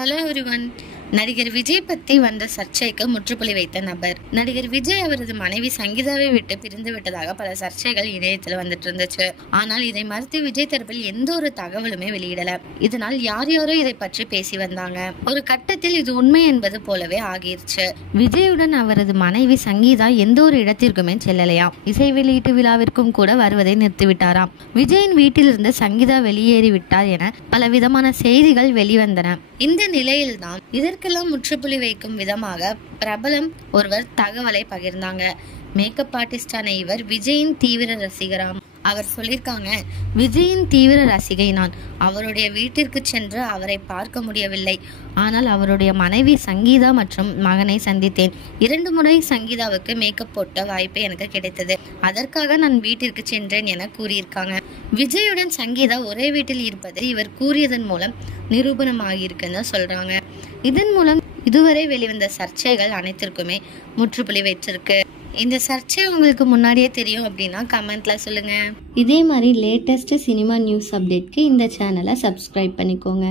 Hello everyone. நடிகர் விஜய் பத்தி வந்த சர்ச்சைக்கு முற்றுப்புள்ளி வைத்த நபர். நடிகர் விஜய் அவரது மனைவி சங்கீதாவை விட்டு பிரிந்து விட்டதாக பல சர்ச்சைகள் இணையத்தில் வந்துட்டு இருந்துச்சு. ஆனால் இதை மறுத்து விஜய் தரப்பில் எந்த ஒரு தகவலுமே வெளியிடல. இதனால் யார் யாரோ இதை பற்றி பேசி வந்தாங்க. ஒரு கட்டத்தில் இது உண்மை என்பது போலவே ஆகிருச்சு. விஜயுடன் அவரது மனைவி சங்கீதா எந்த ஒரு இடத்திற்குமே செல்லலையாம். இசை வெளியீட்டு விழாவிற்கும் கூட வருவதை நிறுத்திவிட்டாராம். விஜயின் வீட்டிலிருந்து சங்கீதா வெளியேறிவிட்டார் என பல விதமான செய்திகள் வெளிவந்தன. இந்த நிலையில்தான் இதற்கெல்லாம் முற்றுப்புள்ளி வைக்கும் விதமாக பிரபலம் ஒருவர் தகவலை பகிர்ந்தாங்க. மேக்கப் ஆர்டிஸ்டான இவர் விஜயின் தீவிர ரசிகராம். அவர் சொல்லியிருக்காங்க, விஜயின் தீவிர ரசிகை நான். அவருடைய வீட்டிற்கு சென்று அவரை பார்க்க முடியவில்லை. ஆனால் அவருடைய மனைவி சங்கீதா மற்றும் மகனை சந்தித்தேன். 2 முறை சங்கீதாவுக்கு மேக்கப் போட்ட வாய்ப்பு எனக்கு கிடைத்தது. அதற்காக நான் வீட்டிற்கு சென்றேன் என கூறியிருக்காங்க. விஜயுடன் சங்கீதா ஒரே வீட்டில் இருப்பது இவர் கூறியதன் மூலம் நிரூபணமாகியிருக்குன்னு சொல்றாங்க. இதன் மூலம் இதுவரை வெளிவந்த சர்ச்சைகள் அனைத்திற்குமே முற்றுப்புள்ளி வைத்திருக்கு. இந்த சர்ச்சை உங்களுக்கு முன்னாடியே தெரியும் அப்படின்னா கமெண்ட்ல சொல்லுங்க. இதே மாதிரி லேட்டஸ்ட் சினிமா நியூஸ் அப்டேட்க்கு இந்த சேனலை சப்ஸ்கிரைப் பண்ணிக்கோங்க.